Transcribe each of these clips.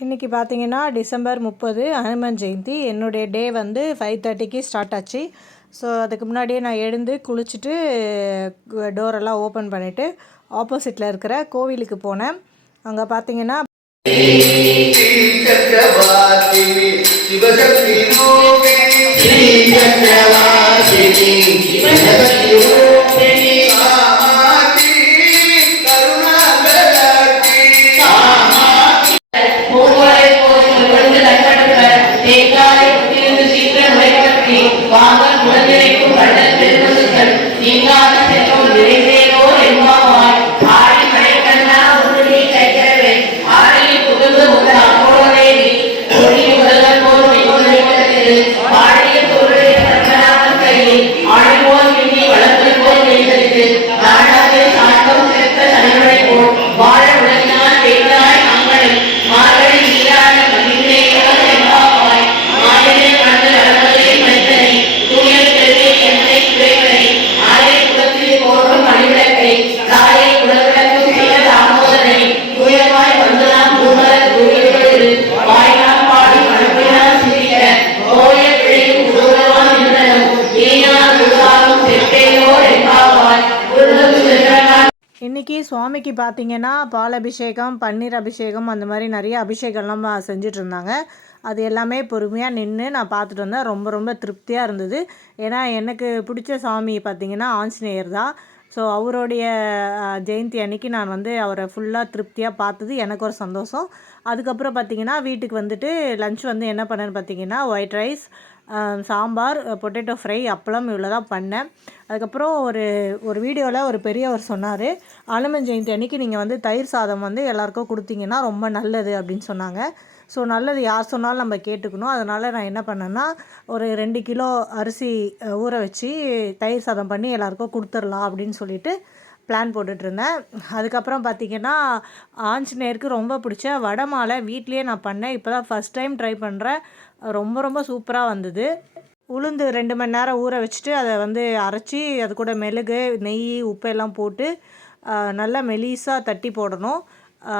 இன்றைக்கி பார்த்தீங்கன்னா டிசம்பர் முப்பது அனுமன் ஜெயந்தி. என்னுடைய டே வந்து ஃபைவ் தேர்ட்டிக்கு ஸ்டார்ட் ஆச்சு. ஸோ அதுக்கு முன்னாடியே நான் எழுந்து குளிச்சுட்டு டோரெல்லாம் ஓப்பன் பண்ணிவிட்டு ஆப்போசிட்டில் இருக்கிற கோவிலுக்கு போனேன். அங்கே பார்த்தீங்கன்னா சிவசக்தி போய் பொழுது தேங்காய் புத்திருந்து சீக்கிரம் உரைப்பற்றி வாங்கல் குழந்தைக்கும் கண்ணன் பெருமசுக்கள் நீங்காத செல்வம் நிறைந்தேனோர் என்பாவாய் இன்றைக்கி சுவாமிக்கு பார்த்தீங்கன்னா பால் அபிஷேகம் பன்னீர் அபிஷேகம் அந்த மாதிரி நிறைய அபிஷேகம்லாம் செஞ்சுட்டு இருந்தாங்க. அது எல்லாமே பொறுமையாக நின்று நான் பார்த்துட்டு வந்தேன். ரொம்ப ரொம்ப திருப்தியாக இருந்தது. ஏன்னா எனக்கு பிடிச்ச சாமி பார்த்தீங்கன்னா ஆஞ்சநேயர் தான். ஸோ அவருடைய ஜெயந்தி அன்னைக்கு நான் வந்து அவரை ஃபுல்லாக திருப்தியாக பார்த்தது எனக்கு ஒரு சந்தோஷம். அதுக்கப்புறம் பார்த்தீங்கன்னா வீட்டுக்கு வந்துட்டு லஞ்ச் வந்து என்ன பண்ணேன்னு பார்த்தீங்கன்னா white rice sambar potato fry appalam இவ்வளோ தான் பண்ணேன். அதுக்கப்புறம் ஒரு ஒரு வீடியோவில் ஒரு பெரியவர் சொன்னார் அனுமன் ஜெயந்தி அன்னைக்கு நீங்கள் வந்து தயிர் சாதம் வந்து எல்லாருக்கும் கொடுத்தீங்கன்னா ரொம்ப நல்லது அப்படின்னு சொன்னாங்க. ஸோ நல்லது யார் சொன்னாலும் நம்ம கேட்டுக்கணும். அதனால் நான் என்ன பண்ணேன்னா ஒரு ரெண்டு கிலோ அரிசி ஊற வச்சு தயிர் சாதம் பண்ணி எல்லாருக்கும் கொடுத்துடலாம் அப்படின்னு சொல்லிட்டு பிளான் போட்டுட்ருந்தேன். அதுக்கப்புறம் பார்த்திங்கன்னா ஆஞ்சநேயருக்கு ரொம்ப பிடிச்ச வடை மாலை வீட்லேயே நான் பண்ணேன். இப்போ தான் ஃபஸ்ட் டைம் ட்ரை பண்ணுறேன் ரொம்ப ரொம்ப சூப்பராக வந்தது. உளுந்து ரெண்டு மணி நேரம் ஊற வச்சுட்டு அதை வந்து அரைச்சி அது கூட மெழுகு நெய் உப்பு எல்லாம் போட்டு நல்லா மெலிசாக தட்டி போடணும்.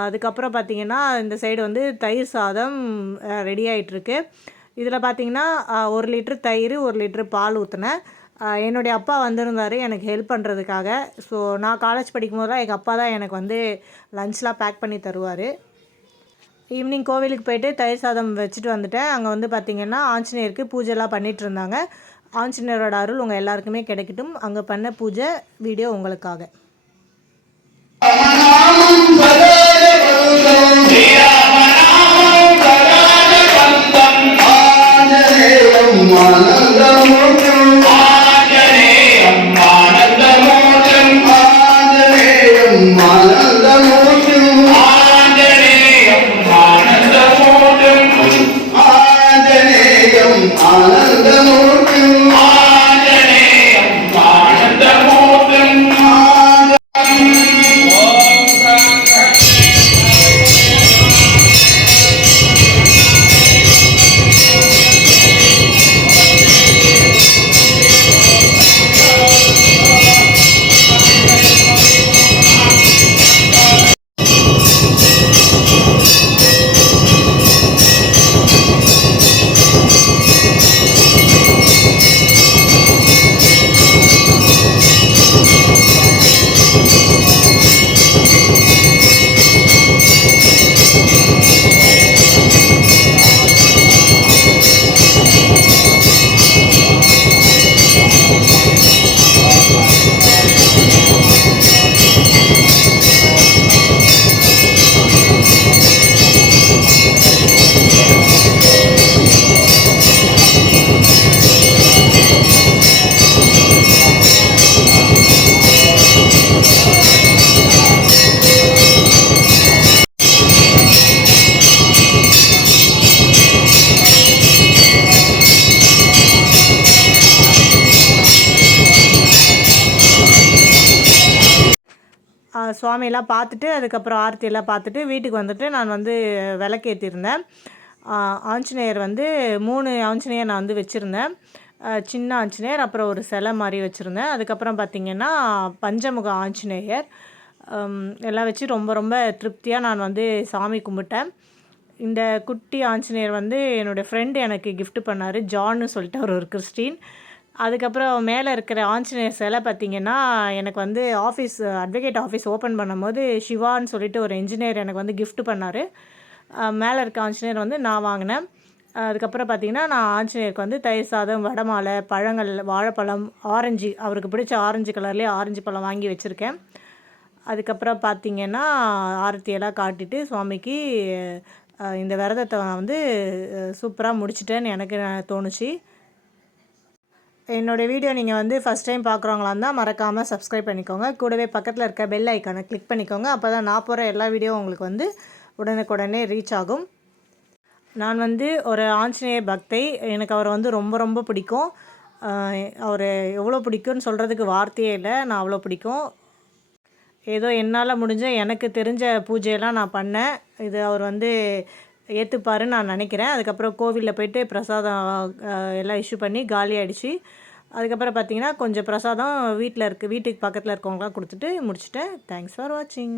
அதுக்கப்புறம் பார்த்திங்கன்னா இந்த சைடு வந்து தயிர் சாதம் ரெடி ஆகிட்டுருக்கு இதில் பார்த்திங்கன்னா ஒரு லிட்ரு தயிர் ஒரு லிட்ரு பால் ஊற்றினேன் என்னுடைய அப்பா வந்திருந்தார் எனக்கு ஹெல்ப் பண்ணுறதுக்காக ஸோ நான் காலேஜ் படிக்கும்போதெல்லாம் எங்கள் அப்பா தான் எனக்கு வந்து லஞ்ச்லாம் பேக் பண்ணி தருவார் ஈவினிங் கோவிலுக்கு போயிட்டு தயிர் சாதம் வச்சுட்டு வந்துட்டேன் அங்கே வந்து பார்த்திங்கன்னா ஆஞ்சநேயருக்கு பூஜைலாம் பண்ணிகிட்டு இருந்தாங்க ஆஞ்சநேயரோட அருள் உங்கள் எல்லாருக்குமே கிடைக்கட்டும் அங்கே பண்ண பூஜை வீடியோ உங்களுக்காக மன சுவாமியெல்லாம் பார்த்துட்டு அதுக்கப்புறம் ஆர்த்தியெல்லாம் பார்த்துட்டு வீட்டுக்கு வந்துட்டு நான் வந்து விளக்கேற்றிருந்தேன் ஆஞ்சநேயர் வந்து மூணு ஆஞ்சநேயர் நான் வந்து வச்சுருந்தேன். சின்ன ஆஞ்சநேயர் அப்புறம் ஒரு சிலை மாதிரி வச்சுருந்தேன். அதுக்கப்புறம் பார்த்திங்கன்னா பஞ்சமுக ஆஞ்சநேயர். எல்லாம் வச்சு ரொம்ப ரொம்ப திருப்தியாக நான் வந்து சாமி கும்பிட்டேன். இந்த குட்டி ஆஞ்சநேயர் வந்து என்னுடைய ஃப்ரெண்டு எனக்கு கிஃப்ட் பண்ணார். ஜான்னு சொல்லிட்டு அவர் ஒரு கிறிஸ்டின். அதுக்கப்புறம் மேலே இருக்கிற ஆஞ்சநேயர் சிலை பார்த்தீங்கன்னா எனக்கு வந்து ஆஃபீஸ் அட்வொகேட் ஆஃபீஸ் ஓப்பன் பண்ணும்போது சிவான்னு சொல்லிட்டு ஒரு இன்ஜினியர் எனக்கு வந்து கிஃப்ட் பண்ணார். மேலே இருக்க ஆஞ்சநேயர் வந்து நான் வாங்கினேன். அதுக்கப்புறம் பார்த்திங்கன்னா நான் ஆஞ்சநேயருக்கு வந்து தயிர் சாதம் வடை மாலை பழங்கள் வாழைப்பழம் ஆரஞ்சு அவருக்கு பிடிச்ச ஆரஞ்சு கலர்லேயே ஆரஞ்சு பழம் வாங்கி வச்சுருக்கேன். அதுக்கப்புறம் பார்த்தீங்கன்னா ஆரத்தியெல்லாம் காட்டிட்டு சுவாமிக்கு இந்த விரதத்தை நான் வந்து சூப்பராக முடிச்சிட்டேன்னு எனக்கு தோணுச்சு. என்னோடய வீடியோ நீங்கள் வந்து ஃபஸ்ட் டைம் பார்க்குறவங்களா இருந்தால் மறக்காமல் சப்ஸ்கிரைப் பண்ணிக்கோங்க. கூடவே பக்கத்தில் இருக்க பெல் ஐக்கானை கிளிக் பண்ணிக்கோங்க. அப்போ தான் நான் போகிற எல்லா வீடியோ உங்களுக்கு வந்து உடனுக்குடனே ரீச் ஆகும். நான் வந்து ஒரு ஆஞ்சநேயர் பக்தை. எனக்கு அவரை வந்து ரொம்ப ரொம்ப பிடிக்கும். அவர் எவ்வளோ பிடிக்கும்னு சொல்கிறதுக்கு வார்த்தையே இல்லை. நான் அவ்வளோ பிடிக்கும். ஏதோ என்னால் முடிஞ்ச எனக்கு தெரிஞ்ச பூஜையெல்லாம் நான் பண்ணேன். இது அவர் வந்து ஏற்றுப்பாருன்னு நான் நினைக்கிறேன். அதுக்கப்புறம் கோவிலில் போயிட்டு பிரசாதம் எல்லாம் இஷ்யூ பண்ணி காலி ஆகிடுச்சு அதுக்கப்புறம் பார்த்தீங்கன்னா கொஞ்சம் பிரசாதம் வீட்டில் இருக்குது வீட்டுக்கு பக்கத்தில் இருக்கவங்களாம் கொடுத்துட்டு முடிச்சுட்டேன். தேங்க்ஸ் ஃபார் வாட்சிங்